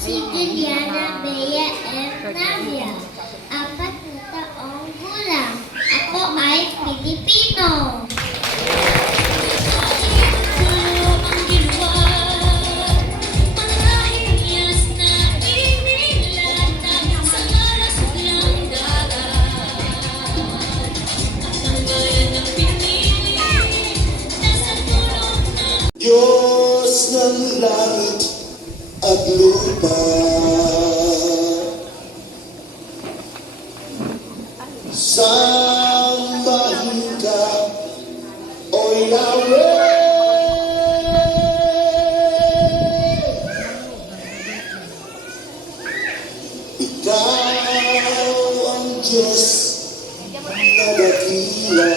si Juliana Bea M. Navia, 4 na taong gulang. Ako ay Pilipino. Diyos ng langit at lupa, sambahin ka, O Yahweh. Ikaw ang Diyos na dakila.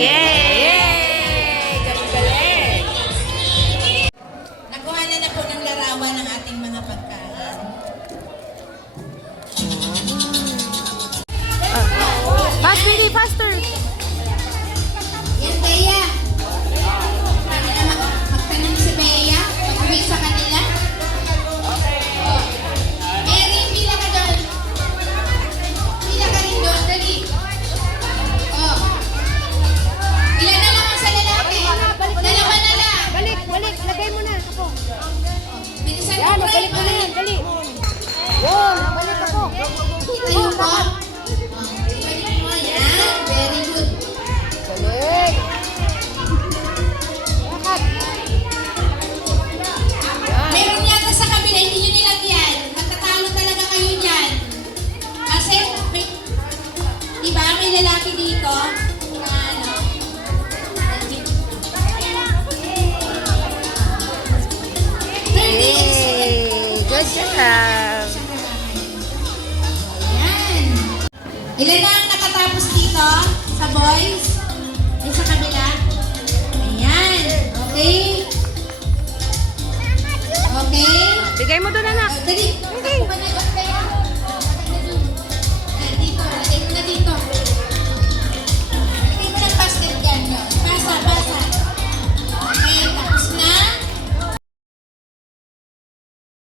Yay! Galing-galing! Nakuha na po ng larawan ng ating mga pagkain. Fast, Billy! Faster! Yan, Bea. Magtanong si Bea. Pag-uwi sa kanila. Erin, pila ka doon. Pila ka rin doon. Dali. Oh. Ilan na lang ang sa lalaki? Dalawa na lang. Balik! Lagay mo na ako. Bilisan Yan, mo, nabalik mo na yan. Dali! Yun, nabalik ako. Itayo mo. Ibalik mo. Yan. Very good. Galing! Lakad! Meron yata sa kabila, hindi nyo nilagyan. Magtatalo talaga kayo dyan. Kasi, di ba, may lalaki dito na ano. Yay! Good job! Yan. Ilan na ang nakatapos dito sa boys? Ay, sa kabila? Ayan. Okay? Okay? Bigay mo doon, anak. Dali.